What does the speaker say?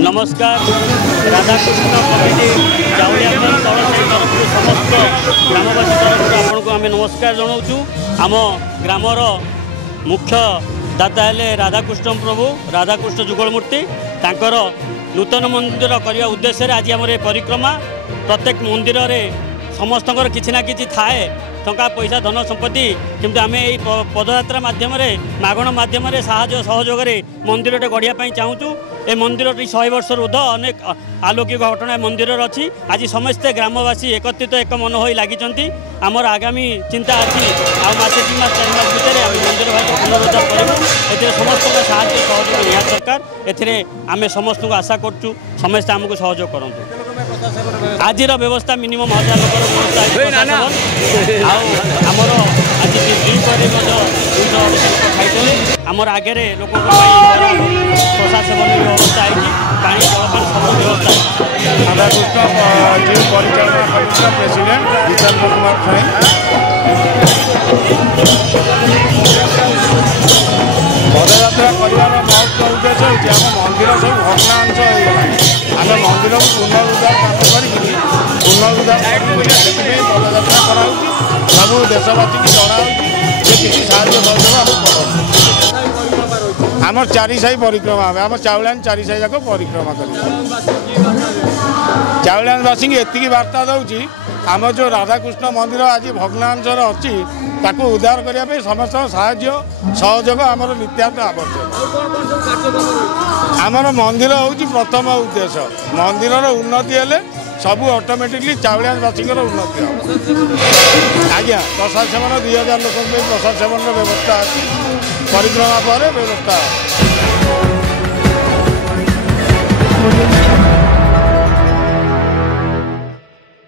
नमस्कार राधाकृष्ण कमिटी जाऊलिया तलसाई तरफ समस्त ग्रामवासी तरफ आपन को आम नमस्कार जनाऊँ। आम ग्रामर मुख्य दाता हेले राधाकृष्ण प्रभु राधाकृष्ण जुगलमूर्ति तांकर नूतन मंदिर करने उद्देश्य आज आम परिक्रमा प्रत्येक मंदिर रे समस्त किसी ना कि थाए टंका पैसा धन संपत्ति किंतु आम यही पदयात्रा मध्यम मागण मध्यम साहाय्य सहयोग मंदिर गढ़िया चाहूँ। ए मंदिर 100 वर्ष ऊर्ध अनेक अलौकिक घटना मंदिर अच्छी। आज समस्ते ग्रामवासी एकत्रित एक मन हो लगी आमर आगामी चिंता अच्छी आसे 2 मास 4 मास भितर मंदिर भाई पुनरुद्धार करूँ। समस्त साहाय्य सहयोग निहार दरकार। एमें समस्त को आशा करूँ समस्ते आमको सहयोग करूँ। आज व्यवस्था मिनिमम 1000 लोक आमर आज आमर आगे लोक प्रसाद सेवन व्यवस्था है पानी जलपान सब व्यवस्था राधाकृष्ण जी परिचालना कमिटी प्रेसिडेंट जितेंद्र कुमार खाई पदयात्रा कर महत्व उद्देश्य होती आम मंदिर सब भग्नांश आम मंदिर को पुनरुद्धार काम कर पुनरुद्धार पदयात्रा कराऊ सब देशवासी की जनाऊँ किसी साहय सहयोग आम 4 साई परिक्रमा आम चाउलान 4 साई जाक परिक्रमा कर चाउलानवासी एति वार्ता दूँ आम जो राधाकृष्ण मंदिर आज भग्नांशर अच्छी ताकू उद्धार करने समस्त साहाय्य सहयोग आमर नित्याନ୍ତ आवश्यक। आमर मंदिर हूँ प्रथम उद्देश्य मंदिर उन्नति हेले सबू ऑटोमेटिकली चाउलियानवासी उन्नति हम आज्ञा प्रसाद सेवन 2000 लोक प्रसाद सेवन व्यवस्था अच्छी परिक्रमा पर व्यवस्था।